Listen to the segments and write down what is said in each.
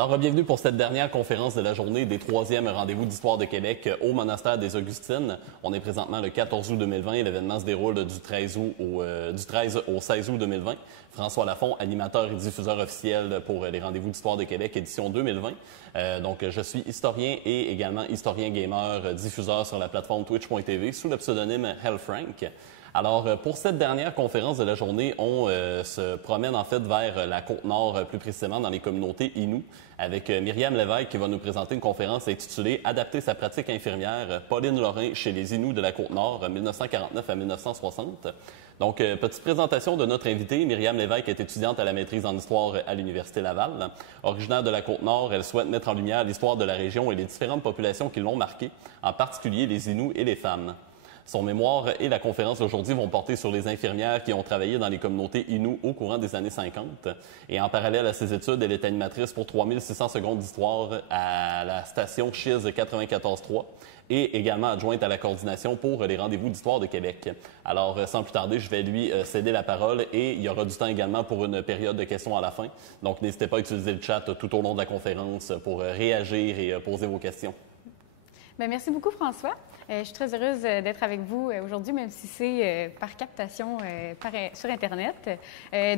Alors, bienvenue pour cette dernière conférence de la journée des 3e rendez-vous d'histoire de Québec au monastère des Augustines. On est présentement le 14 août 2020 et l'événement se déroule du 13 au 16 août 2020. François Lafont, animateur et diffuseur officiel pour les rendez-vous d'histoire de Québec, édition 2020. Donc, je suis historien et également historien gamer, diffuseur sur la plateforme twitch.tv sous le pseudonyme Hellfrank. Alors, pour cette dernière conférence de la journée, on se promène en fait vers la Côte-Nord, plus précisément dans les communautés Innu, avec Myriam Lévesque qui va nous présenter une conférence intitulée « Adapter sa pratique infirmière, Pauline Lorrain chez les Innu de la Côte-Nord, 1949 à 1960 ». Donc, petite présentation de notre invitée. Myriam Lévesque est étudiante à la maîtrise en histoire à l'Université Laval. Originaire de la Côte-Nord, elle souhaite mettre en lumière l'histoire de la région et les différentes populations qui l'ont marquée, en particulier les Innu et les femmes. Son mémoire et la conférence d'aujourd'hui vont porter sur les infirmières qui ont travaillé dans les communautés Innu au courant des années 50. Et en parallèle à ses études, elle est animatrice pour 3600 secondes d'histoire à la station Chiz 94.3 et également adjointe à la coordination pour les rendez-vous d'histoire de Québec. Alors, sans plus tarder, je vais lui céder la parole et il y aura du temps également pour une période de questions à la fin. Donc, n'hésitez pas à utiliser le chat tout au long de la conférence pour réagir et poser vos questions. Bien, merci beaucoup, François. Je suis très heureuse d'être avec vous aujourd'hui, même si c'est par captation sur Internet.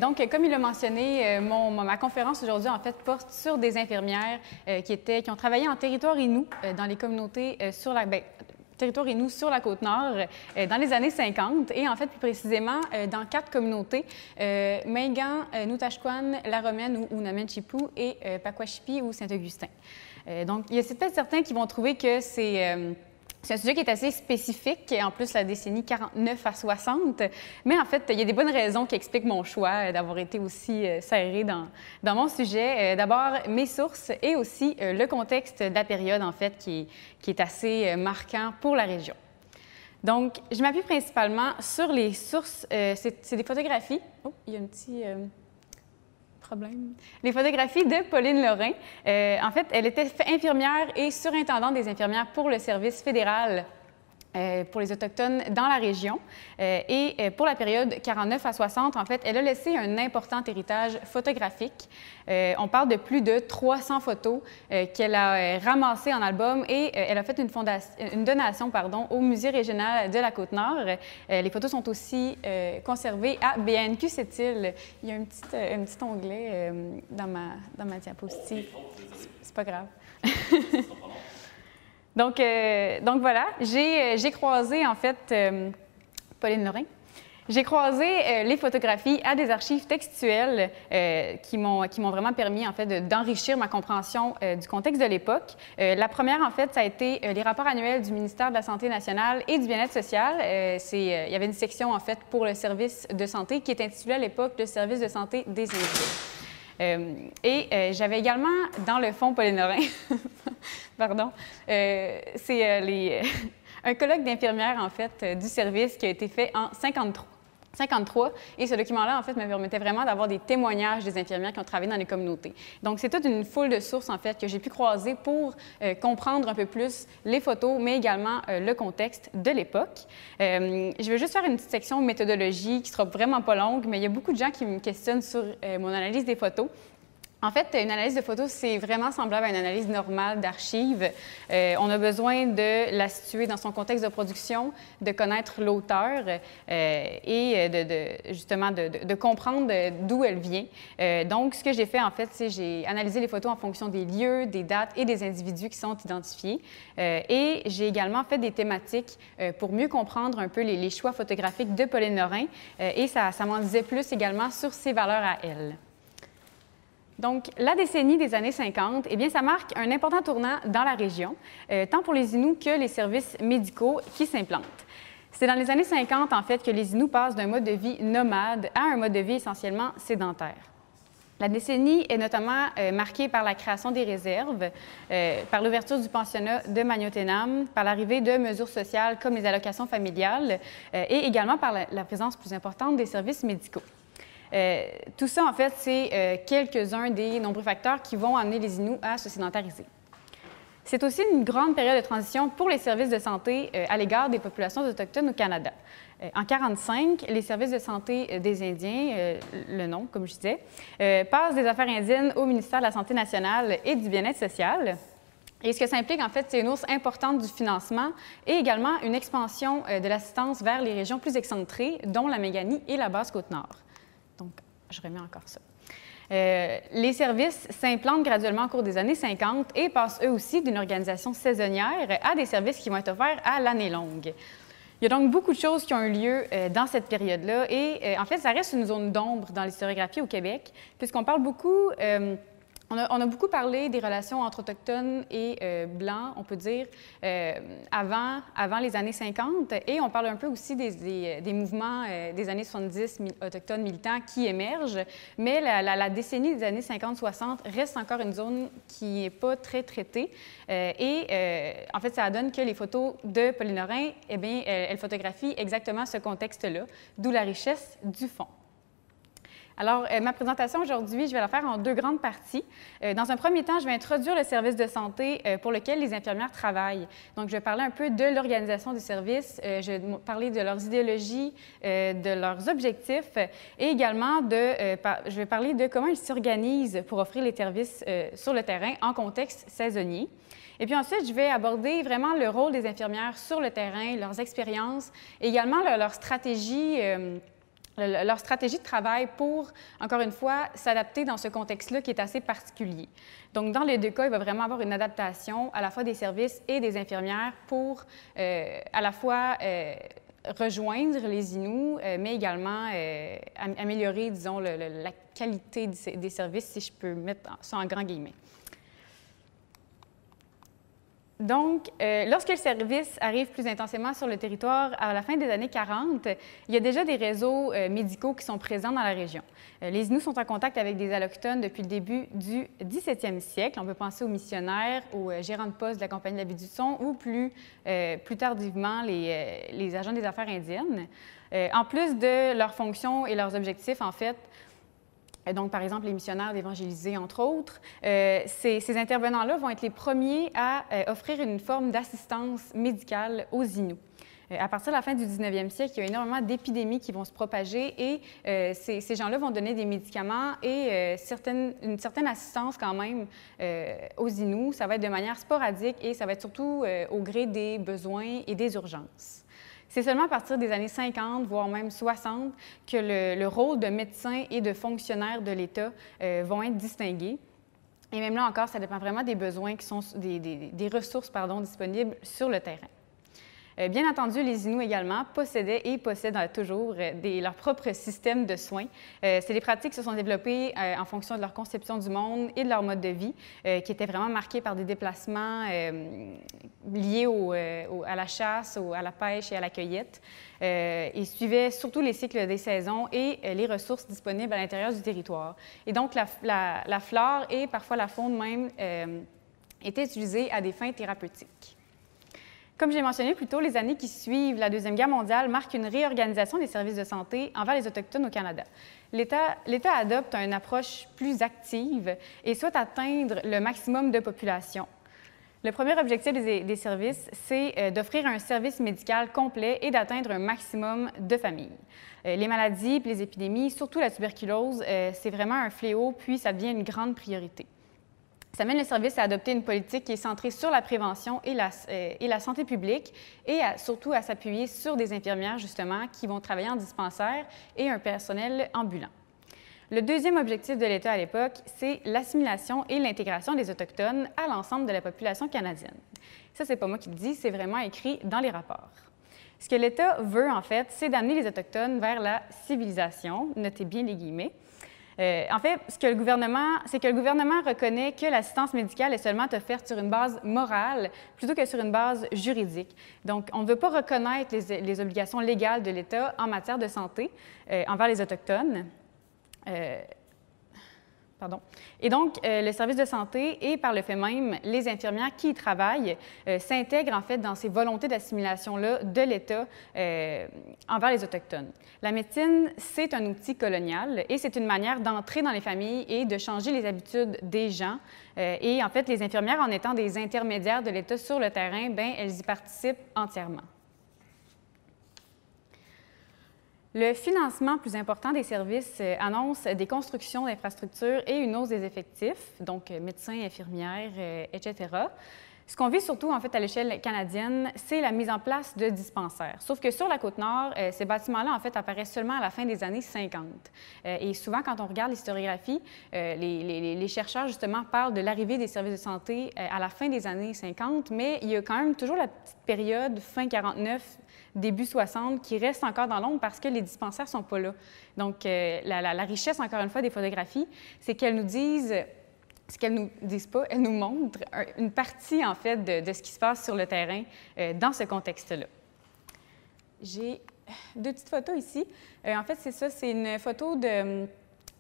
Donc, comme il l'a mentionné, ma conférence aujourd'hui, en fait, porte sur des infirmières qui ont travaillé en territoire Innu dans les communautés territoire Innu sur la Côte-Nord dans les années 50 et en fait plus précisément dans 4 communautés, Mingan, Noutashquan, La Romaine ou Unamenchipou et Pakwashipi ou Saint-Augustin. Donc, il y a peut-être certains qui vont trouver que c'est un sujet qui est assez spécifique, en plus la décennie 49 à 60, mais en fait, il y a des bonnes raisons qui expliquent mon choix d'avoir été aussi serré dans mon sujet. D'abord, mes sources et aussi le contexte de la période, en fait, qui est assez marquant pour la région. Donc, je m'appuie principalement sur les sources, c'est des photographies. Oh, il y a un petit... problème. Les photographies de Pauline Lorrain. En fait, elle était infirmière et surintendante des infirmières pour le service fédéral pour les Autochtones dans la région. Et pour la période 49 à 60, en fait, elle a laissé un important héritage photographique. On parle de plus de 300 photos qu'elle a ramassées en album et elle a fait une donation au Musée régional de la Côte-Nord. Les photos sont aussi conservées à BNQ Sept-Îles. Il y a un petit onglet dans ma diapositive. C'est pas grave. Donc voilà, j'ai croisé, en fait, Pauline Lorrain. J'ai croisé les photographies à des archives textuelles qui m'ont vraiment permis, en fait, d'enrichir ma compréhension du contexte de l'époque. La première, en fait, ça a été les rapports annuels du ministère de la Santé nationale et du Bien-être social. Il y avait une section, en fait, pour le service de santé qui est intitulée à l'époque « Le service de santé des individus ». J'avais également dans le fond, Pauline Lorrain, pardon, c'est un colloque d'infirmières, en fait, du service qui a été fait en 53. Et ce document-là, en fait, me permettait vraiment d'avoir des témoignages des infirmières qui ont travaillé dans les communautés. Donc, c'est toute une foule de sources, en fait, que j'ai pu croiser pour comprendre un peu plus les photos, mais également le contexte de l'époque. Je vais juste faire une petite section méthodologie qui sera vraiment pas longue, mais il y a beaucoup de gens qui me questionnent sur mon analyse des photos. En fait, une analyse de photos, c'est vraiment semblable à une analyse normale d'archives. On a besoin de la situer dans son contexte de production, de connaître l'auteur et justement de comprendre d'où elle vient. Donc, ce que j'ai fait, en fait, c'est j'ai analysé les photos en fonction des lieux, des dates et des individus qui sont identifiés. Et j'ai également fait des thématiques pour mieux comprendre un peu les choix photographiques de Pauline Lorrain. Et ça m'en disait plus également sur ses valeurs à elle. Donc, la décennie des années 50, eh bien, ça marque un important tournant dans la région, tant pour les Innu que les services médicaux qui s'implantent. C'est dans les années 50, en fait, que les Innu passent d'un mode de vie nomade à un mode de vie essentiellement sédentaire. La décennie est notamment marquée par la création des réserves, par l'ouverture du pensionnat de Magnotenam, par l'arrivée de mesures sociales comme les allocations familiales et également par la présence plus importante des services médicaux. Tout ça, en fait, c'est quelques-uns des nombreux facteurs qui vont amener les Innu à se sédentariser. C'est aussi une grande période de transition pour les services de santé à l'égard des populations autochtones au Canada. En 1945, les services de santé des Indiens, le nom, comme je disais, passent des affaires indiennes au ministère de la Santé nationale et du bien-être social. Et ce que ça implique, en fait, c'est une hausse importante du financement et également une expansion de l'assistance vers les régions plus excentrées, dont la Méganie et la Basse-Côte-Nord. Donc, je remets encore ça. Les services s'implantent graduellement au cours des années 50 et passent eux aussi d'une organisation saisonnière à des services qui vont être offerts à l'année longue. Il y a donc beaucoup de choses qui ont eu lieu dans cette période-là et en fait, ça reste une zone d'ombre dans l'historiographie au Québec, puisqu'on parle beaucoup... On a beaucoup parlé des relations entre Autochtones et Blancs, on peut dire, avant les années 50, et on parle un peu aussi des mouvements des années 70 autochtones militants qui émergent, mais la décennie des années 50-60 reste encore une zone qui n'est pas très traitée. En fait, ça donne que les photos de Pauline Lorrain, eh bien, elle photographie exactement ce contexte-là, d'où la richesse du fond. Alors, ma présentation aujourd'hui, je vais la faire en deux grandes parties. Dans un premier temps, je vais introduire le service de santé pour lequel les infirmières travaillent. Donc, je vais parler un peu de l'organisation du service, je vais parler de leurs idéologies, de leurs objectifs et également je vais parler de comment ils s'organisent pour offrir les services sur le terrain en contexte saisonnier. Et puis ensuite, je vais aborder vraiment le rôle des infirmières sur le terrain, leurs expériences, et également leur stratégie de travail pour, encore une fois, s'adapter dans ce contexte-là qui est assez particulier. Donc, dans les deux cas, il va vraiment avoir une adaptation à la fois des services et des infirmières pour à la fois rejoindre les Inuits, mais également améliorer, disons, la qualité des services, si je peux mettre ça en grands guillemets. Donc, lorsque le service arrive plus intensément sur le territoire à la fin des années 40, il y a déjà des réseaux médicaux qui sont présents dans la région. Les Inuits sont en contact avec des Allochtones depuis le début du 17e siècle. On peut penser aux missionnaires, aux gérants de poste de la Compagnie de la Baie-du-Son ou plus tardivement les agents des affaires indiennes. En plus de leurs fonctions et leurs objectifs, en fait, donc, par exemple, les missionnaires d'évangéliser, entre autres. Ces intervenants-là vont être les premiers à offrir une forme d'assistance médicale aux Inuits. À partir de la fin du 19e siècle, il y a énormément d'épidémies qui vont se propager et ces gens-là vont donner des médicaments et une certaine assistance quand même aux Inuits. Ça va être de manière sporadique et ça va être surtout au gré des besoins et des urgences. C'est seulement à partir des années 50, voire même 60, que le rôle de médecin et de fonctionnaire de l'État vont être distingués. Et même là encore, ça dépend vraiment des besoins qui sont des ressources disponibles sur le terrain. Bien entendu, les Inuits également possédaient et possèdent toujours leur propre système de soins. C'est des pratiques qui se sont développées en fonction de leur conception du monde et de leur mode de vie, qui étaient vraiment marqués par des déplacements liés à la chasse, à la pêche et à la cueillette. Ils suivaient surtout les cycles des saisons et les ressources disponibles à l'intérieur du territoire. Et donc, la flore et parfois la faune même étaient utilisées à des fins thérapeutiques. Comme j'ai mentionné plus tôt, les années qui suivent la Deuxième Guerre mondiale marquent une réorganisation des services de santé envers les Autochtones au Canada. L'État adopte une approche plus active et souhaite atteindre le maximum de population. Le premier objectif des services, c'est d'offrir un service médical complet et d'atteindre un maximum de familles. Les maladies et les épidémies, surtout la tuberculose, c'est vraiment un fléau, puis ça devient une grande priorité. Ça mène le service à adopter une politique qui est centrée sur la prévention et la santé publique et surtout à s'appuyer sur des infirmières, justement, qui vont travailler en dispensaire et un personnel ambulant. Le deuxième objectif de l'État à l'époque, c'est l'assimilation et l'intégration des Autochtones à l'ensemble de la population canadienne. Ça, c'est pas moi qui le dis, c'est vraiment écrit dans les rapports. Ce que l'État veut, en fait, c'est d'amener les Autochtones vers la civilisation, notez bien les guillemets. En fait, c'est que le gouvernement reconnaît que l'assistance médicale est seulement offerte sur une base morale plutôt que sur une base juridique. Donc, on ne veut pas reconnaître les obligations légales de l'État en matière de santé envers les Autochtones. Pardon. Et donc, le service de santé et par le fait même, les infirmières qui y travaillent s'intègrent en fait dans ces volontés d'assimilation-là de l'État envers les Autochtones. La médecine, c'est un outil colonial et c'est une manière d'entrer dans les familles et de changer les habitudes des gens. Et en fait, les infirmières, en étant des intermédiaires de l'État sur le terrain, bien, elles y participent entièrement. Le financement plus important des services annonce des constructions d'infrastructures et une hausse des effectifs, donc médecins, infirmières, etc. Ce qu'on vit surtout en fait à l'échelle canadienne, c'est la mise en place de dispensaires. Sauf que sur la Côte-Nord, ces bâtiments-là en fait apparaissent seulement à la fin des années 50. Et souvent, quand on regarde l'historiographie, les chercheurs justement parlent de l'arrivée des services de santé à la fin des années 50, mais il y a quand même toujours la petite période fin 49, début 60, qui reste encore dans l'ombre parce que les dispensaires ne sont pas là. Donc, la richesse, encore une fois, des photographies, c'est qu'elles nous disent, ce qu'elles ne nous disent pas, elles nous montrent une partie, en fait, de ce qui se passe sur le terrain dans ce contexte-là. J'ai deux petites photos ici. En fait, c'est ça, c'est une photo de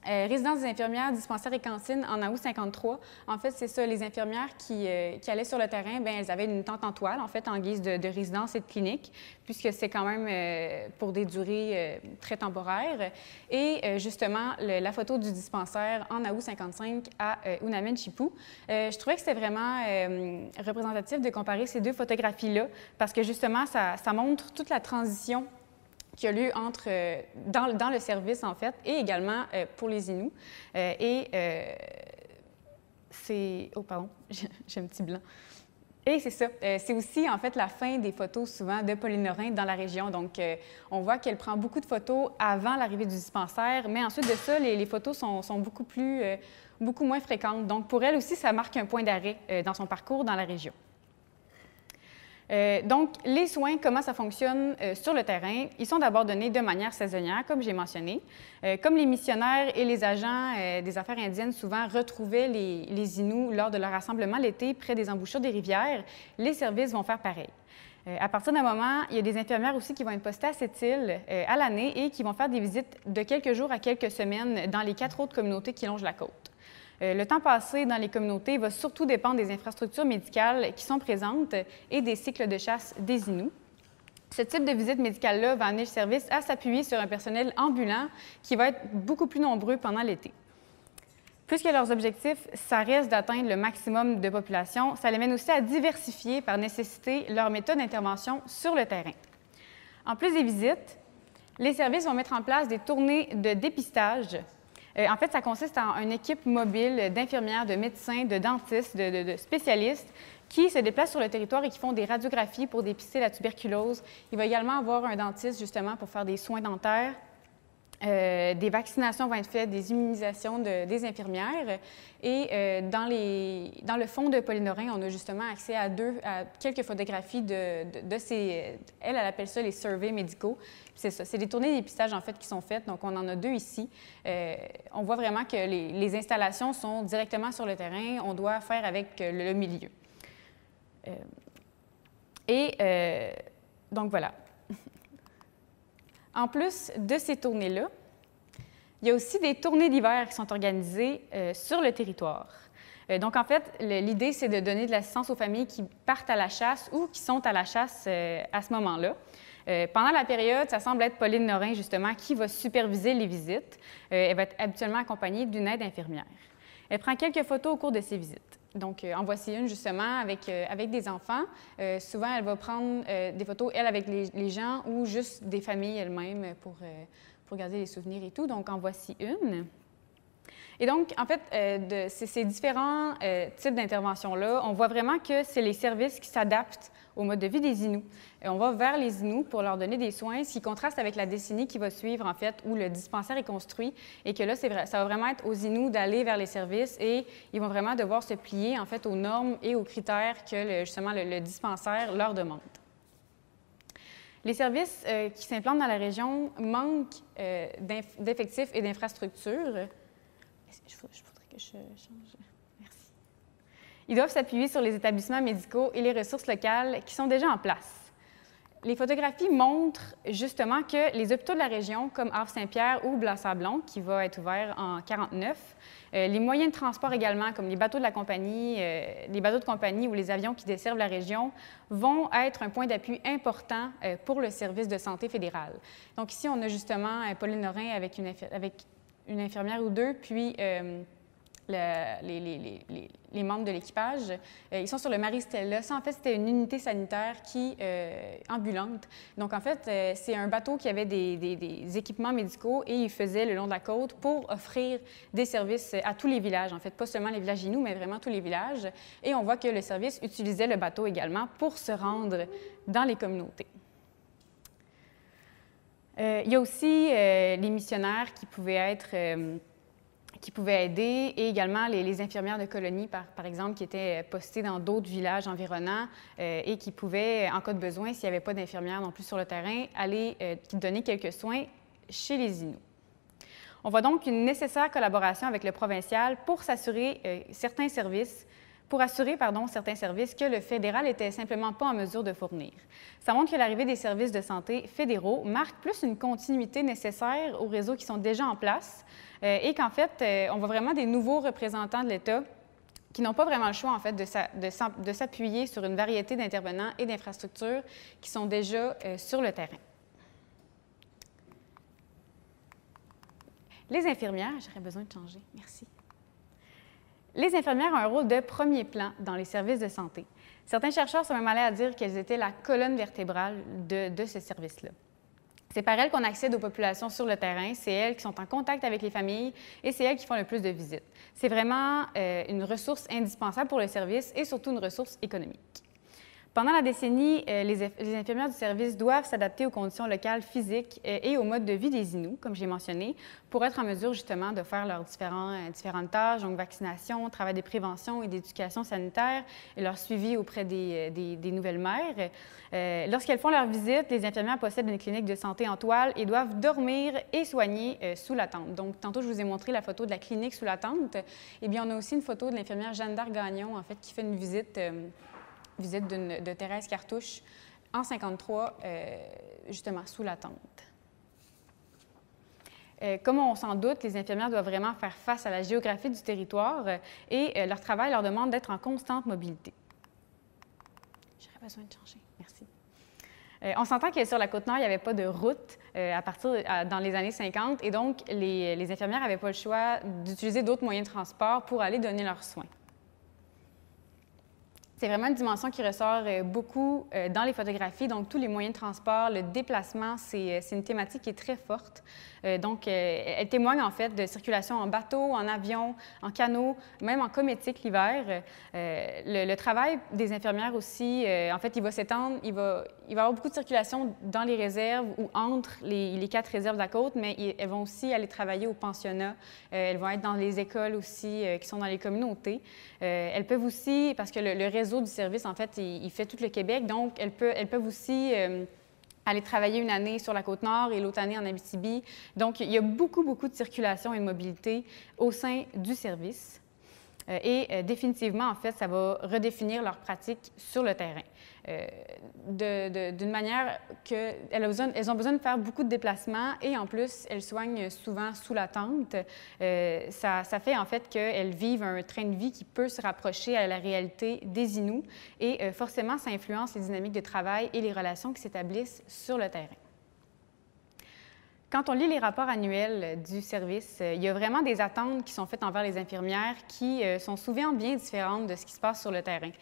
résidence des infirmières, dispensaires et cantines en août 53. En fait, c'est ça, les infirmières qui allaient sur le terrain, bien, elles avaient une tente en toile, en fait, en guise de résidence et de clinique, puisque c'est quand même pour des durées très temporaires. Et justement, la photo du dispensaire en août 55 à Unamen-Chipou, je trouvais que c'était vraiment représentatif de comparer ces deux photographies-là, parce que justement, ça montre toute la transition qui a lieu dans le service, en fait, et également pour les Inuits. C'est... Oh, pardon, j'ai un petit blanc. Et c'est ça. C'est aussi, en fait, la fin des photos, souvent, de Pauline Lorrain dans la région. Donc, on voit qu'elle prend beaucoup de photos avant l'arrivée du dispensaire, mais ensuite de ça, les photos sont beaucoup moins fréquentes. Donc, pour elle aussi, ça marque un point d'arrêt dans son parcours dans la région. Donc, les soins, comment ça fonctionne sur le terrain? Ils sont d'abord donnés de manière saisonnière, comme j'ai mentionné. Comme les missionnaires et les agents des affaires indiennes souvent retrouvaient les Inuits lors de leur rassemblement l'été près des embouchures des rivières, les services vont faire pareil. À partir d'un moment, il y a des infirmières aussi qui vont être postées à cette île à l'année et qui vont faire des visites de quelques jours à quelques semaines dans les 4 autres communautés qui longent la côte. Le temps passé dans les communautés va surtout dépendre des infrastructures médicales qui sont présentes et des cycles de chasse des Inuits. Ce type de visite médicale-là va amener le service à s'appuyer sur un personnel ambulant qui va être beaucoup plus nombreux pendant l'été. Puisque leurs objectifs, ça reste d'atteindre le maximum de population, ça les mène aussi à diversifier par nécessité leurs méthodes d'intervention sur le terrain. En plus des visites, les services vont mettre en place des tournées de dépistage. En fait, ça consiste en une équipe mobile d'infirmières, de médecins, de dentistes, de spécialistes qui se déplacent sur le territoire et qui font des radiographies pour dépister la tuberculose. Il va également avoir un dentiste, justement, pour faire des soins dentaires. Des vaccinations vont être faites, des immunisations des infirmières. Et dans le fond de Pauline Lorrain, on a justement accès à quelques photographies de ces... Elle appelle ça les surveys médicaux. C'est ça, c'est des tournées de dépistage, en fait, qui sont faites. Donc, on en a 2 ici. On voit vraiment que les installations sont directement sur le terrain. On doit faire avec le milieu. Donc, voilà. En plus de ces tournées-là, il y a aussi des tournées d'hiver qui sont organisées sur le territoire. Donc, en fait, l'idée, c'est de donner de l'assistance aux familles qui partent à la chasse ou qui sont à la chasse à ce moment-là. Pendant la période, ça semble être Pauline Lorrain, justement, qui va superviser les visites. Elle va être habituellement accompagnée d'une aide infirmière. Elle prend quelques photos au cours de ces visites. Donc, en voici une, justement, avec des enfants. Souvent, elle va prendre des photos, elle, avec les gens ou juste des familles elles-mêmes pour garder les souvenirs et tout. Donc, en voici une. Et donc, en fait, ces différents types d'interventions-là, on voit vraiment que c'est les services qui s'adaptent au mode de vie des Inuits. On va vers les Inuits pour leur donner des soins, ce qui contraste avec la décennie qui va suivre, en fait, où le dispensaire est construit et que là, ça va vraiment être aux Inuits d'aller vers les services et ils vont vraiment devoir se plier, en fait, aux normes et aux critères que, justement, le dispensaire leur demande. Les services qui s'implantent dans la région manquent d'effectifs et d'infrastructures. Je voudrais que je change. Merci. Ils doivent s'appuyer sur les établissements médicaux et les ressources locales qui sont déjà en place. Les photographies montrent justement que les hôpitaux de la région, comme Havre-Saint-Pierre ou Blassablanc, qui va être ouvert en 1949, Les moyens de transport également, comme les bateaux de la compagnie, les bateaux de compagnie ou les avions qui desservent la région, vont être un point d'appui important pour le service de santé fédéral. Donc ici, on a justement Pauline Lorrain avec une infirmière ou deux, puis les membres de l'équipage. Ils sont sur le Marie-Stella. Ça, en fait, c'était une unité sanitaire ambulante. Donc, en fait, c'est un bateau qui avait des équipements médicaux et il faisait le long de la côte pour offrir des services à tous les villages. En fait, pas seulement les villages Inuits, mais vraiment tous les villages. Et on voit que le service utilisait le bateau également pour se rendre dans les communautés. Il y a aussi les missionnaires qui pouvaient aider, et également les infirmières de colonie, par exemple, qui étaient postées dans d'autres villages environnants et qui pouvaient, en cas de besoin, s'il n'y avait pas d'infirmières non plus sur le terrain, aller donner quelques soins chez les Inuits. On voit donc une nécessaire collaboration avec le provincial pour assurer certains services que le fédéral n'était simplement pas en mesure de fournir. Ça montre que l'arrivée des services de santé fédéraux marque plus une continuité nécessaire aux réseaux qui sont déjà en place, et qu'en fait, on voit vraiment des nouveaux représentants de l'État qui n'ont pas vraiment le choix, en fait, de s'appuyer sur une variété d'intervenants et d'infrastructures qui sont déjà sur le terrain. Les infirmières, j'aurais besoin de changer, merci. Les infirmières ont un rôle de premier plan dans les services de santé. Certains chercheurs sont même allés à dire qu'elles étaient la colonne vertébrale de ce service-là. C'est par elles qu'on accède aux populations sur le terrain, c'est elles qui sont en contact avec les familles et c'est elles qui font le plus de visites. C'est vraiment une ressource indispensable pour le service et surtout une ressource économique. Pendant la décennie, les infirmières du service doivent s'adapter aux conditions locales physiques et au mode de vie des Inuits, comme j'ai mentionné, pour être en mesure justement de faire leurs différentes tâches, donc vaccination, travail de prévention et d'éducation sanitaire et leur suivi auprès des nouvelles mères. Lorsqu'elles font leur visite, les infirmières possèdent une clinique de santé en toile et doivent dormir et soigner sous la tente. Donc, tantôt, je vous ai montré la photo de la clinique sous la tente. Eh bien, on a aussi une photo de l'infirmière Jeanne d'Arc Gagnon, en fait, qui fait une visite de Thérèse Cartouche en 1953, justement, sous la tente. Comme on s'en doute, les infirmières doivent vraiment faire face à la géographie du territoire et leur travail leur demande d'être en constante mobilité. J'aurais besoin de changer. Merci. On s'entend que sur la Côte-Nord, il n'y avait pas de route dans les années 50 et donc les infirmières n'avaient pas le choix d'utiliser d'autres moyens de transport pour aller donner leurs soins. C'est vraiment une dimension qui ressort beaucoup dans les photographies. Donc, tous les moyens de transport, le déplacement, c'est une thématique qui est très forte. Donc, elle témoigne en fait de circulation en bateau, en avion, en canot, même en cométique l'hiver. Le travail des infirmières aussi, en fait, il va s'étendre, il va y avoir beaucoup de circulation dans les réserves ou entre les 4 réserves de la côte, mais elles vont aussi aller travailler au pensionnat. Elles vont être dans les écoles aussi qui sont dans les communautés. Elles peuvent aussi, parce que le réseau du service, en fait, il fait tout le Québec, donc elles peuvent aussi aller travailler une année sur la Côte-Nord et l'autre année en Abitibi. Donc, il y a beaucoup de circulation et de mobilité au sein du service. Définitivement, en fait, ça va redéfinir leurs pratiques sur le terrain. D'une manière qu'elles ont besoin de faire beaucoup de déplacements et en plus, elles soignent souvent sous la tente. Ça fait en fait qu'elles vivent un train de vie qui peut se rapprocher à la réalité des Inuits et forcément, ça influence les dynamiques de travail et les relations qui s'établissent sur le terrain. Quand on lit les rapports annuels du service, il y a vraiment des attentes qui sont faites envers les infirmières qui sont souvent bien différentes de ce qui se passe sur le terrain.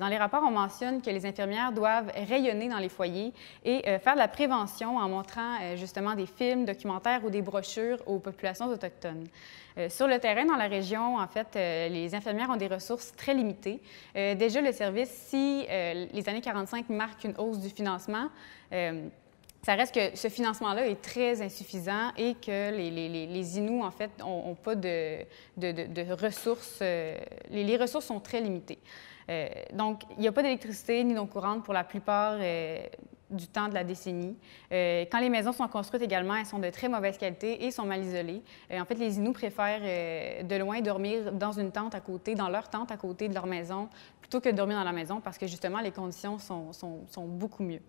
Dans les rapports, on mentionne que les infirmières doivent rayonner dans les foyers et faire de la prévention en montrant justement des films, documentaires ou des brochures aux populations autochtones. Sur le terrain, dans la région, en fait, les infirmières ont des ressources très limitées. Déjà, le service, si les années 45 marquent une hausse du financement, ça reste que ce financement-là est très insuffisant et que les Inuits, en fait, n'ont pas de ressources. Les ressources sont très limitées. Donc, il n'y a pas d'électricité ni d'eau courante pour la plupart du temps de la décennie. Quand les maisons sont construites également, elles sont de très mauvaise qualité et sont mal isolées. En fait, les Inuits préfèrent de loin dormir dans une tente à côté, dans leur tente à côté de leur maison, plutôt que de dormir dans la maison parce que justement, les conditions sont beaucoup mieux.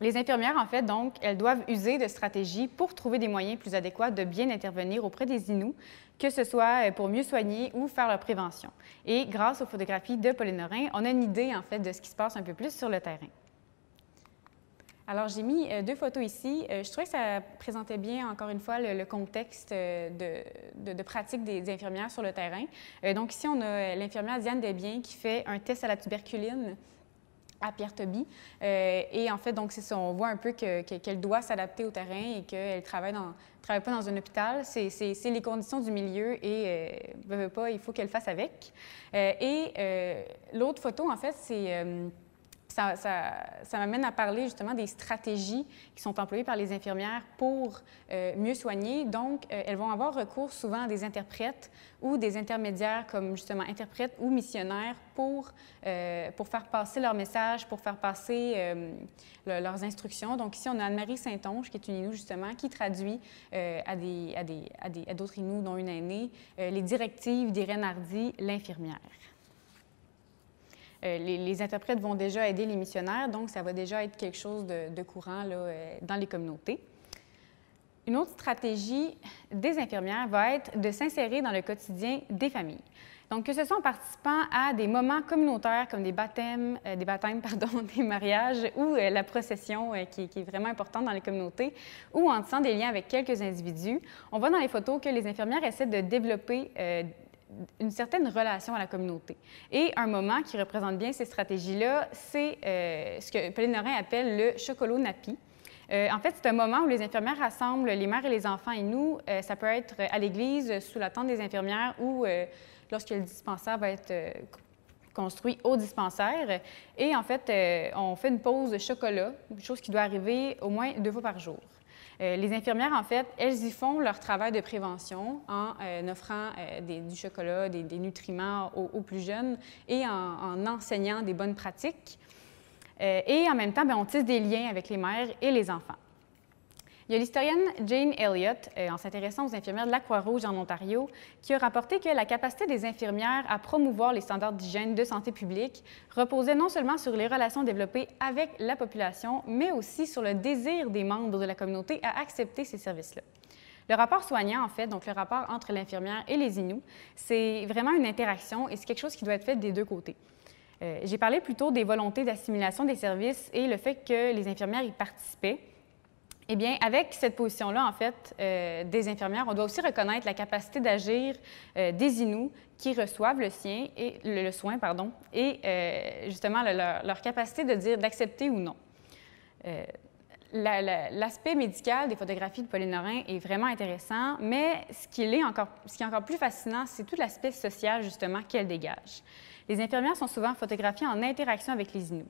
Les infirmières, en fait, donc, elles doivent user de stratégies pour trouver des moyens plus adéquats de bien intervenir auprès des Inuits, que ce soit pour mieux soigner ou faire leur prévention. Et grâce aux photographies de Pauline Lorrain, on a une idée en fait de ce qui se passe un peu plus sur le terrain. Alors, j'ai mis deux photos ici. Je trouvais que ça présentait bien, encore une fois, le contexte de pratique des infirmières sur le terrain. Donc, ici, on a l'infirmière Diane Desbiens qui fait un test à la tuberculine à Pierre-Tobie. Et en fait, donc, c'est ça, on voit un peu qu'elle doit s'adapter au terrain et qu'elle ne travaille pas dans un hôpital. C'est les conditions du milieu et, veut pas, il faut qu'elle fasse avec. L'autre photo, en fait, c'est... Ça m'amène à parler justement des stratégies qui sont employées par les infirmières pour mieux soigner. Donc, elles vont avoir recours souvent à des interprètes ou des intermédiaires comme justement interprètes ou missionnaires pour faire passer leur message, pour faire passer leurs instructions. Donc, ici, on a Anne-Marie Saint-Onge, qui est une Inou justement, qui traduit à d'autres Inous, dont une aînée, les directives d'Irène Hardy, l'infirmière. Les interprètes vont déjà aider les missionnaires, donc ça va déjà être quelque chose de courant là, dans les communautés. Une autre stratégie des infirmières va être de s'insérer dans le quotidien des familles. Donc, que ce soit en participant à des moments communautaires comme des baptêmes, des mariages ou la procession qui est vraiment importante dans les communautés, ou en tissant des liens avec quelques individus, on voit dans les photos que les infirmières essaient de développer une certaine relation à la communauté. Et un moment qui représente bien ces stratégies-là, c'est ce que Pauline Lorrain appelle le chocolat-napi. En fait, c'est un moment où les infirmières rassemblent les mères et les enfants et nous. Ça peut être à l'église, sous la tente des infirmières ou lorsque le dispensaire va être construit au dispensaire. Et en fait, on fait une pause de chocolat, une chose qui doit arriver au moins 2 fois par jour. Les infirmières, en fait, elles y font leur travail de prévention en offrant du chocolat, des nutriments aux plus jeunes et en enseignant des bonnes pratiques. Et en même temps, bien, on tisse des liens avec les mères et les enfants. Il y a l'historienne Jane Elliott, en s'intéressant aux infirmières de la Croix-Rouge en Ontario, qui a rapporté que la capacité des infirmières à promouvoir les standards d'hygiène de santé publique reposait non seulement sur les relations développées avec la population, mais aussi sur le désir des membres de la communauté à accepter ces services-là. Le rapport soignant, en fait, donc le rapport entre l'infirmière et les Inuits, c'est vraiment une interaction et c'est quelque chose qui doit être fait des deux côtés. J'ai parlé plutôt des volontés d'assimilation des services et le fait que les infirmières y participaient. Eh bien, avec cette position-là, en fait, des infirmières, on doit aussi reconnaître la capacité d'agir des Inuits qui reçoivent le soin, et justement leur capacité de dire d'accepter ou non. L'aspect médical des photographies de Pauline Lorrain est vraiment intéressant, mais ce qui est encore plus fascinant, c'est tout l'aspect social, justement, qu'elle dégage. Les infirmières sont souvent photographiées en interaction avec les Inuits.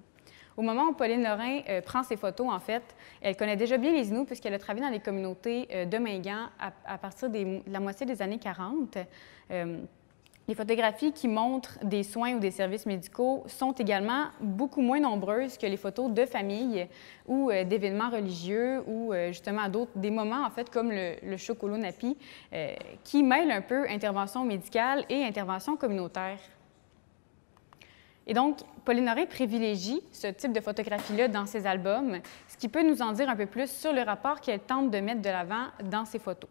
Au moment où Pauline Lorrain prend ses photos, en fait, elle connaît déjà bien les Inuits puisqu'elle a travaillé dans les communautés de Mingan à partir de la moitié des années 40. Les photographies qui montrent des soins ou des services médicaux sont également beaucoup moins nombreuses que les photos de famille ou d'événements religieux ou justement des moments, en fait, comme le chocolat-napi, qui mêlent un peu intervention médicale et intervention communautaire. Et donc, Pauline Lorrain privilégie ce type de photographie-là dans ses albums, ce qui peut nous en dire un peu plus sur le rapport qu'elle tente de mettre de l'avant dans ses photos.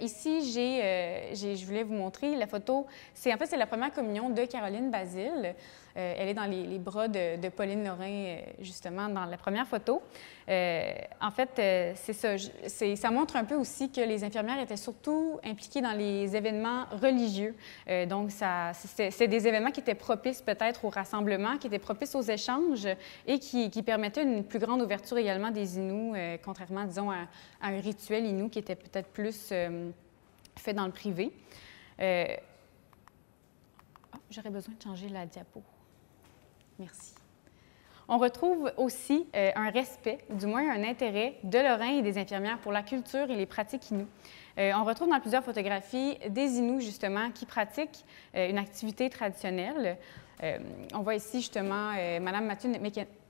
Ici, je voulais vous montrer la photo. C'est la première communion de Caroline Basile. Elle est dans les bras de Pauline Lorrain, justement, dans la première photo. En fait, c'est ça. Ça montre un peu aussi que les infirmières étaient surtout impliquées dans les événements religieux. Donc, c'est des événements qui étaient propices peut-être au rassemblement, qui étaient propices aux échanges et qui permettaient une plus grande ouverture également des Inuits, contrairement, disons, à un rituel Innu qui était peut-être plus fait dans le privé. J'aurais besoin de changer la diapo. Merci. On retrouve aussi un respect, du moins un intérêt de Lorrain et des infirmières pour la culture et les pratiques Inuits. On retrouve dans plusieurs photographies des Inuits, justement, qui pratiquent une activité traditionnelle. On voit ici, justement, Mme Mathieu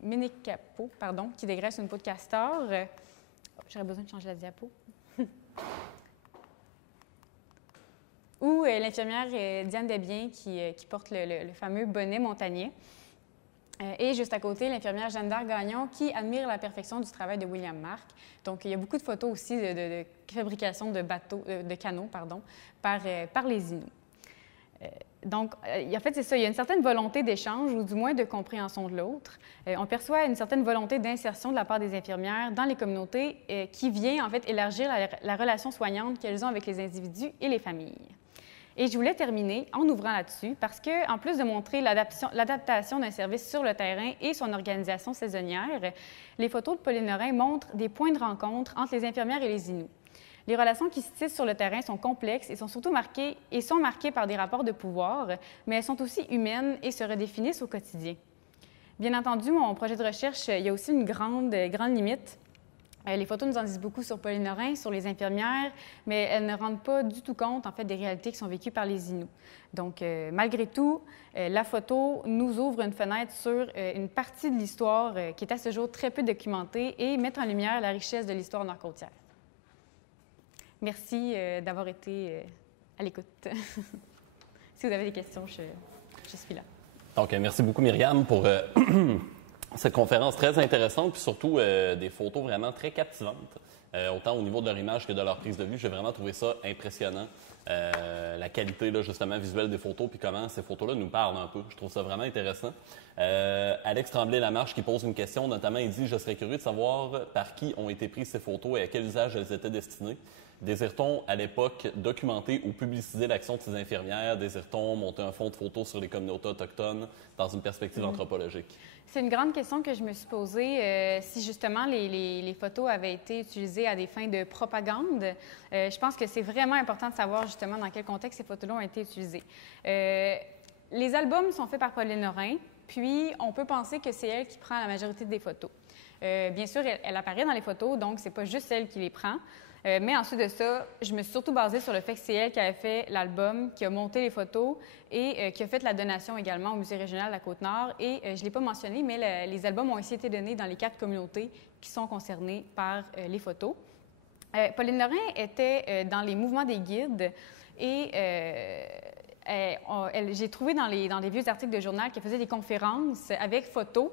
Ménécapo, qui dégraisse une peau de castor. J'aurais besoin de changer la diapo. Ou l'infirmière Diane Desbiens qui porte le fameux bonnet montagnais. Et juste à côté, l'infirmière Jeanne d'Arc Gagnon qui admire la perfection du travail de William Marc. Donc, il y a beaucoup de photos aussi de fabrication de bateaux, de canots, pardon, par les Inuits. Donc, en fait, c'est ça, il y a une certaine volonté d'échange ou du moins de compréhension de l'autre. On perçoit une certaine volonté d'insertion de la part des infirmières dans les communautés qui vient en fait élargir la relation soignante qu'elles ont avec les individus et les familles. Et je voulais terminer en ouvrant là-dessus parce que, en plus de montrer l'adaptation d'un service sur le terrain et son organisation saisonnière, les photos de Pauline Lorrain montrent des points de rencontre entre les infirmières et les Inuits. Les relations qui se tissent sur le terrain sont complexes et sont surtout marquées par des rapports de pouvoir, mais elles sont aussi humaines et se redéfinissent au quotidien. Bien entendu, mon projet de recherche, il y a aussi une grande limite. Les photos nous en disent beaucoup sur Pauline Lorrain, sur les infirmières, mais elles ne rendent pas du tout compte, en fait, des réalités qui sont vécues par les Inuits. Donc, malgré tout, la photo nous ouvre une fenêtre sur une partie de l'histoire qui est à ce jour très peu documentée et met en lumière la richesse de l'histoire nord-côtière. Merci d'avoir été à l'écoute. Si vous avez des questions, je suis là. Donc, merci beaucoup, Myriam, pour cette conférence très intéressante, puis surtout des photos vraiment très captivantes, autant au niveau de leur image que de leur prise de vue. J'ai vraiment trouvé ça impressionnant, la qualité là, justement visuelle des photos, puis comment ces photos-là nous parlent un peu. Je trouve ça vraiment intéressant. Alex Tremblay-Lamarche qui pose une question, notamment, il dit « Je serais curieux de savoir par qui ont été prises ces photos et à quel usage elles étaient destinées. Désire-t-on, à l'époque, documenter ou publiciser l'action de ces infirmières? Désire-t-on monter un fonds de photos sur les communautés autochtones dans une perspective anthropologique? » C'est une grande question que je me suis posée. Si justement les photos avaient été utilisées à des fins de propagande, je pense que c'est vraiment important de savoir justement dans quel contexte ces photos-là ont été utilisées. Les albums sont faits par Pauline Lorrain, puis on peut penser que c'est elle qui prend la majorité des photos. Bien sûr, elle apparaît dans les photos, donc c'est pas juste elle qui les prend. Mais ensuite de ça, je me suis surtout basée sur le fait que c'est elle qui avait fait l'album, qui a monté les photos et qui a fait la donation également au Musée régional de la Côte-Nord. Et je ne l'ai pas mentionné, mais les albums ont aussi été donnés dans les 4 communautés qui sont concernées par les photos. Pauline Lorrain était dans les mouvements des guides et j'ai trouvé dans les vieux articles de journal qu'elle faisait des conférences avec photos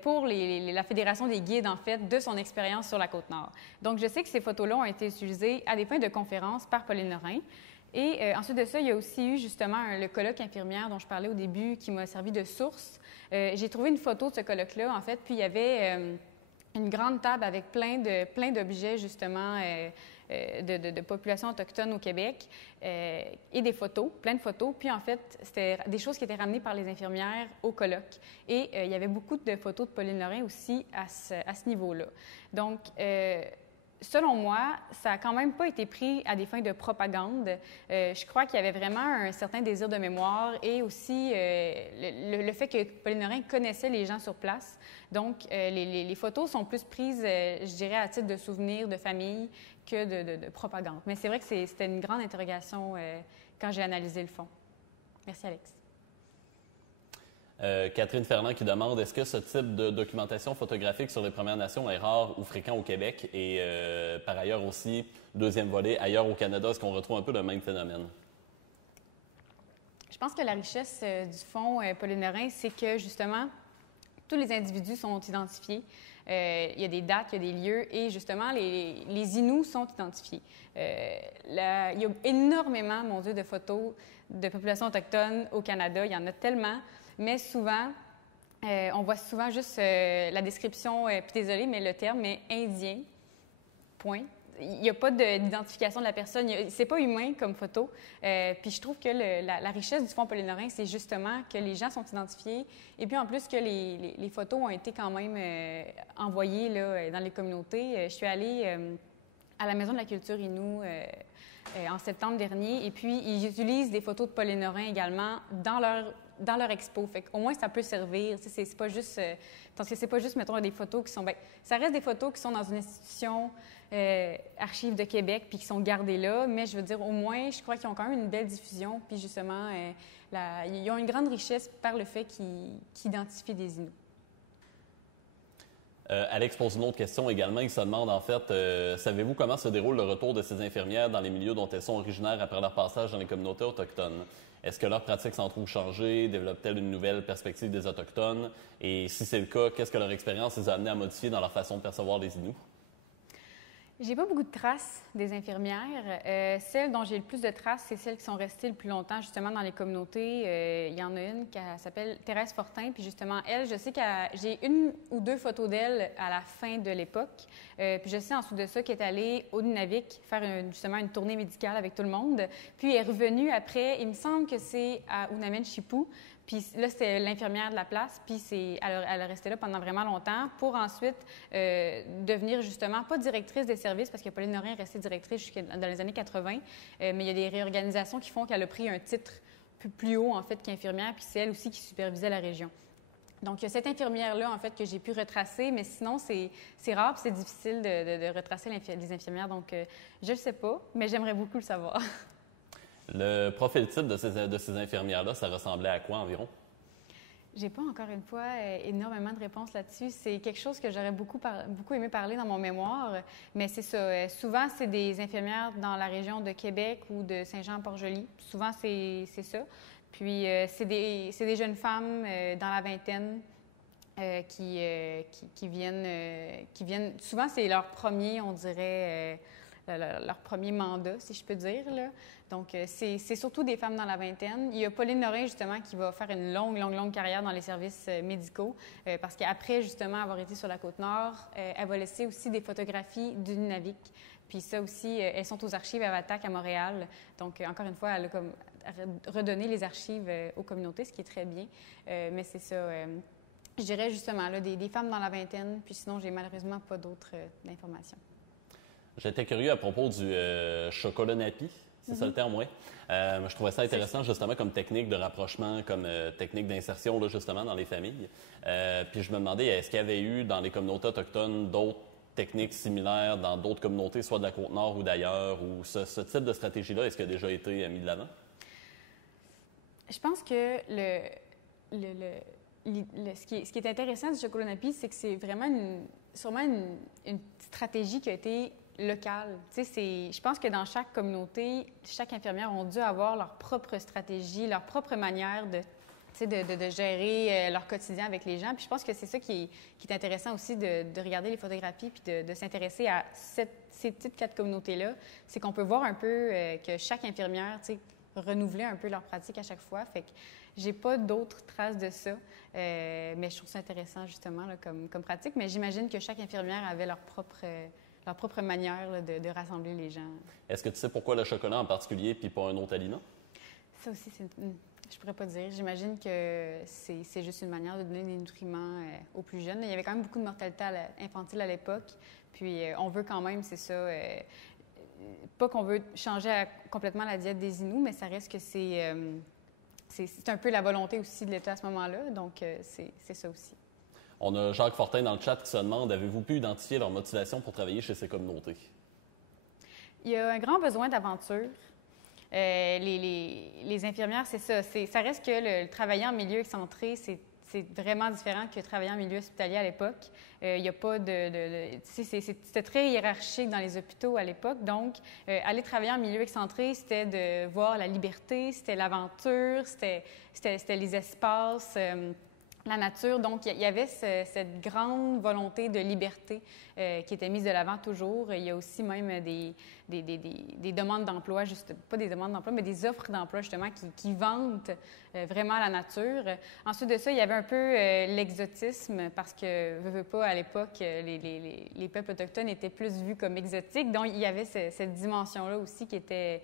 pour la Fédération des guides, en fait, de son expérience sur la Côte-Nord. Donc, je sais que ces photos-là ont été utilisées à des fins de conférences par Pauline Lorrain. Et ensuite de ça, il y a aussi eu justement le colloque infirmière dont je parlais au début qui m'a servi de source. J'ai trouvé une photo de ce colloque-là, en fait, puis il y avait une grande table avec plein d'objets, justement, de populations autochtones au Québec et des photos, plein de photos. Puis, en fait, c'était des choses qui étaient ramenées par les infirmières au colloque. Et il y avait beaucoup de photos de Pauline Lorrain aussi à ce niveau-là. Donc, selon moi, ça n'a quand même pas été pris à des fins de propagande. Je crois qu'il y avait vraiment un certain désir de mémoire et aussi le fait que Pauline Lorrain connaissait les gens sur place. Donc, les photos sont plus prises, je dirais, à titre de souvenir, de famille, que de propagande. Mais c'est vrai que c'était une grande interrogation quand j'ai analysé le fond. Merci, Alex. Catherine Ferland qui demande est-ce que ce type de documentation photographique sur les Premières Nations est rare ou fréquent au Québec et par ailleurs aussi, deuxième volet, ailleurs au Canada, est-ce qu'on retrouve un peu le même phénomène? Je pense que la richesse du fonds Pauline Lorrain, c'est que justement, tous les individus sont identifiés. Il y a des dates, il y a des lieux et justement, les Inuits sont identifiés. Il y a énormément, mon Dieu, de photos de populations autochtones au Canada. Il y en a tellement. Mais souvent, on voit souvent juste la description, puis désolé, mais le terme est indien, point. Il n'y a pas d'identification de la personne. C'est pas humain comme photo. Puis je trouve que la richesse du Fonds Pauline Lorrain, c'est justement que les gens sont identifiés et puis en plus que les photos ont été quand même envoyées là, dans les communautés. Je suis allée à la Maison de la culture Innu en septembre dernier et puis ils utilisent des photos de Pauline Lorrain également dans leur expo. Fait qu'au moins, ça peut servir. C'est pas juste... parce que c'est pas juste, mettons, des photos qui sont... Bien, ça reste des photos qui sont dans une institution Archives de Québec puis qui sont gardées là, mais je veux dire, au moins, je crois qu'ils ont quand même une belle diffusion puis justement, ils ont une grande richesse par le fait qu'ils identifient des Inuits. Alex pose une autre question également. Il se demande en fait, savez-vous comment se déroule le retour de ces infirmières dans les milieux dont elles sont originaires après leur passage dans les communautés autochtones? Est-ce que leurs pratiques s'en trouvent changées? Développent-elles une nouvelle perspective des Autochtones? Et si c'est le cas, qu'est-ce que leur expérience les a amenés à modifier dans leur façon de percevoir les Inuits? J'ai pas beaucoup de traces des infirmières. Celles dont j'ai le plus de traces, c'est celles qui sont restées le plus longtemps justement dans les communautés. Il y en a une qui s'appelle Thérèse Fortin, puis justement elle, je sais que j'ai une ou deux photos d'elle à la fin de l'époque. Puis je sais ensuite de ça qu'elle est allée au Nunavik faire justement une tournée médicale avec tout le monde. Puis elle est revenue après, il me semble que c'est à Unamen-Chipou. Puis là, c'était l'infirmière de la place, puis elle est restée là pendant vraiment longtemps pour ensuite devenir justement, pas directrice des services, parce que Pauline Norin est restée directrice dans les années 80, mais il y a des réorganisations qui font qu'elle a pris un titre plus haut, en fait, qu'infirmière, puis c'est elle aussi qui supervisait la région. Donc, il y a cette infirmière-là, en fait, que j'ai pu retracer, mais sinon, c'est rare, puis c'est difficile de retracer les infirmières, donc je ne le sais pas, mais j'aimerais beaucoup le savoir. Le profil type de ces infirmières-là, ça ressemblait à quoi environ? J'ai pas, encore une fois, énormément de réponses là-dessus. C'est quelque chose que j'aurais beaucoup aimé parler dans mon mémoire, mais c'est ça. Souvent, c'est des infirmières dans la région de Québec ou de Saint-Jean-Port-Joli. Souvent, c'est ça. Puis, c'est des jeunes femmes dans la vingtaine qui viennent... Souvent, c'est leur premier, on dirait... leur premier mandat, si je peux dire, là. Donc, c'est surtout des femmes dans la vingtaine. Il y a Pauline Norin, justement, qui va faire une longue carrière dans les services médicaux parce qu'après, justement, avoir été sur la Côte-Nord, elle va laisser aussi des photographies du Nunavik. Puis ça aussi, elles sont aux archives Avatak à Montréal. Donc, encore une fois, elle a comme redonné les archives aux communautés, ce qui est très bien. Mais c'est ça. Je dirais justement là, des femmes dans la vingtaine, puis sinon, j'ai malheureusement pas d'autres informations. J'étais curieux à propos du chocolat napi, c'est ça le terme, oui. Je trouvais ça intéressant justement comme technique de rapprochement, comme technique d'insertion là, justement dans les familles. Puis je me demandais, est-ce qu'il y avait eu dans les communautés autochtones d'autres techniques similaires dans d'autres communautés, soit de la Côte-Nord ou d'ailleurs, ou ce type de stratégie-là, est-ce qu'il a déjà été mis de l'avant? Je pense que ce qui est intéressant du chocolat napi, c'est que c'est vraiment sûrement une stratégie qui a été locale. Je pense que dans chaque communauté, chaque infirmière ont dû avoir leur propre stratégie, leur propre manière de gérer leur quotidien avec les gens. Puis je pense que c'est ça qui est intéressant aussi de regarder les photographies puis de s'intéresser à ces petites quatre communautés-là. C'est qu'on peut voir un peu que chaque infirmière, renouvelait un peu leur pratique à chaque fois. Fait que j'ai pas d'autres traces de ça, mais je trouve ça intéressant justement là, comme pratique. Mais j'imagine que chaque infirmière avait leur propre manière là, de rassembler les gens. Est-ce que tu sais pourquoi le chocolat en particulier puis pas un autre aliment? Ça aussi, je pourrais pas dire. J'imagine que c'est juste une manière de donner des nutriments aux plus jeunes. Il y avait quand même beaucoup de mortalité infantile à l'époque. Puis on veut quand même, c'est ça... pas qu'on veut changer complètement la diète des Inuits, mais ça reste que c'est un peu la volonté aussi de l'État à ce moment-là. Donc, c'est ça aussi. On a Jacques Fortin dans le chat qui se demande, avez-vous pu identifier leur motivation pour travailler chez ces communautés? Il y a un grand besoin d'aventure. Les infirmières, c'est ça. Ça reste que le travailler en milieu excentré, c'est vraiment différent que travailler en milieu hospitalier à l'époque. Il n'y a pas c'était très hiérarchique dans les hôpitaux à l'époque. Donc, aller travailler en milieu excentré, c'était de voir la liberté, c'était l'aventure, c'était les espaces, la nature. Donc, il y avait cette grande volonté de liberté qui était mise de l'avant toujours. Il y a aussi même des demandes d'emploi, pas des demandes d'emploi, mais des offres d'emploi, justement, qui vantent vraiment la nature. Ensuite de ça, il y avait un peu l'exotisme, parce que, veux pas, à l'époque, les peuples autochtones étaient plus vus comme exotiques. Donc, il y avait cette dimension-là aussi qui était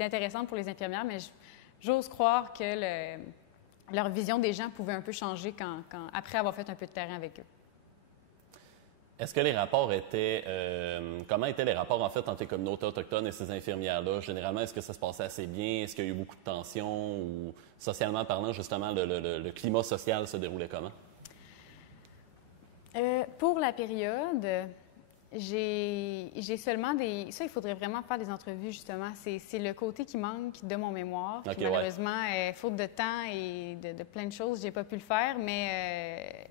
intéressante pour les infirmières, mais j'ose croire que leur vision des gens pouvait un peu changer après avoir fait un peu de terrain avec eux. Est-ce que les rapports étaient... comment étaient les rapports, en fait, entre les communautés autochtones et ces infirmières-là? Généralement, est-ce que ça se passait assez bien? Est-ce qu'il y a eu beaucoup de tensions? Ou, socialement parlant, justement, le climat social se déroulait comment? Pour la période, j'ai seulement des... Ça, il faudrait vraiment faire des entrevues, justement. C'est le côté qui manque de mon mémoire. Okay, malheureusement, faute de temps et de plein de choses, j'ai pas pu le faire, mais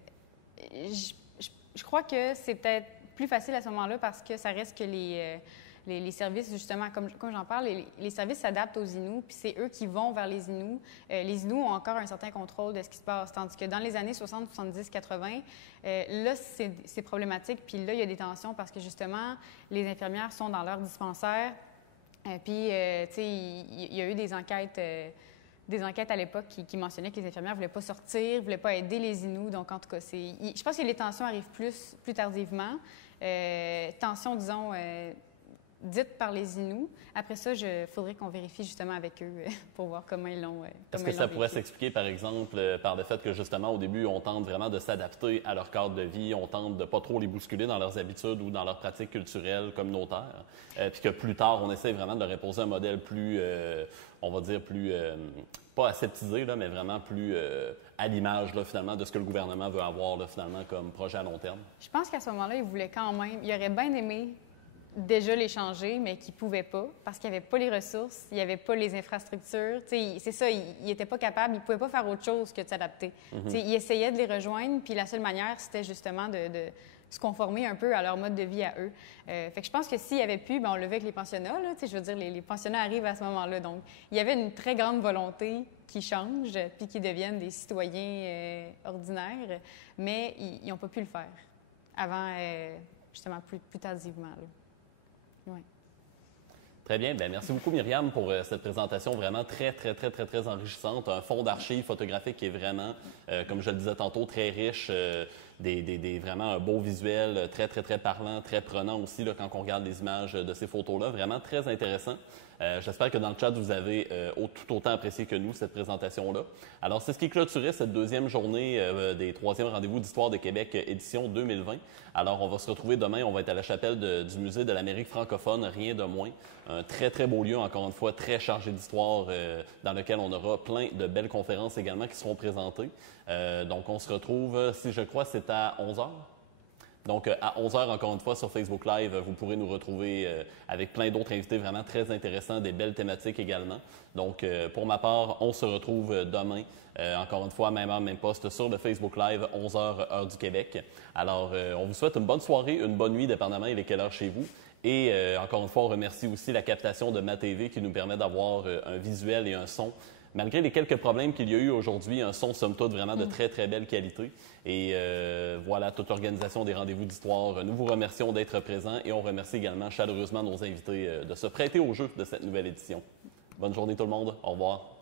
je crois que c'est peut-être plus facile à ce moment-là parce que ça reste que les services, justement, comme j'en parle, les services s'adaptent aux Inuits, puis c'est eux qui vont vers les Inuits. Les Inuits ont encore un certain contrôle de ce qui se passe, tandis que dans les années 60, 70, 80, là, c'est problématique, puis là, il y a des tensions parce que, justement, les infirmières sont dans leur dispensaire, puis, tu sais, il y a eu des enquêtes à l'époque qui mentionnaient que les infirmières ne voulaient pas sortir, ne voulaient pas aider les Inuits. Donc, en tout cas, je pense que les tensions arrivent plus tardivement. Tensions, disons, dites par les Inuits. Après ça, il faudrait qu'on vérifie justement avec eux pour voir comment ils l'ont Est-ce que ça pourrait s'expliquer, par exemple, par le fait que, justement, au début, on tente vraiment de s'adapter à leur cadre de vie, on tente de ne pas trop les bousculer dans leurs habitudes ou dans leurs pratiques culturelles communautaires, puis que plus tard, on essaie vraiment de leur imposer un modèle plus, on va dire, plus, pas aseptisé, là, mais vraiment plus à l'image, là, finalement, de ce que le gouvernement veut avoir, là, finalement, comme projet à long terme? Je pense qu'à ce moment-là, ils voulaient quand même, ils auraient bien aimé déjà les changer, mais qu'ils ne pouvaient pas parce qu'il n'y avait pas les ressources, il n'y avait pas les infrastructures. C'est ça, ils n'étaient pas capables, ils ne pouvaient pas faire autre chose que de s'adapter. Ils essayaient de les rejoindre, puis la seule manière, c'était justement de se conformer un peu à leur mode de vie à eux. Fait que je pense que s'il y avait pu, on le fait avec les pensionnats, là, je veux dire, les pensionnats arrivent à ce moment-là. Donc, il y avait une très grande volonté qu'ils changent, puis qu'ils deviennent des citoyens ordinaires, mais ils n'ont pas pu le faire avant, justement, plus tardivement. Là. Ouais. Très bien. Bien, merci beaucoup, Myriam, pour cette présentation vraiment très enrichissante. Un fonds d'archives photographiques qui est vraiment, comme je le disais tantôt, très riche, vraiment un beau visuel, très parlant, très prenant aussi là, quand on regarde les images de ces photos-là. Vraiment très intéressant. J'espère que dans le chat, vous avez tout autant apprécié que nous cette présentation-là. Alors, c'est ce qui clôturait cette deuxième journée des troisièmes rendez-vous d'Histoire de Québec, édition 2020. Alors, on va se retrouver demain. On va être à la chapelle du Musée de l'Amérique francophone, rien de moins. Un très beau lieu, encore une fois, très chargé d'histoire, dans lequel on aura plein de belles conférences également qui seront présentées. Donc, on se retrouve, si je crois, c'est à 11h. Donc, à 11h, encore une fois, sur Facebook Live, vous pourrez nous retrouver avec plein d'autres invités vraiment très intéressants, des belles thématiques également. Donc, pour ma part, on se retrouve demain, encore une fois, même heure, même poste, sur le Facebook Live, 11h, heure du Québec. Alors, on vous souhaite une bonne soirée, une bonne nuit, dépendamment il est quelle heure chez vous. Et encore une fois, on remercie aussi la captation de MaTV qui nous permet d'avoir un visuel et un son. Malgré les quelques problèmes qu'il y a eu aujourd'hui, un son, somme toute, vraiment de très belle qualité. Et voilà, toute l'organisation des rendez-vous d'histoire. Nous vous remercions d'être présents et on remercie également chaleureusement nos invités de se prêter au jeu de cette nouvelle édition. Bonne journée tout le monde. Au revoir.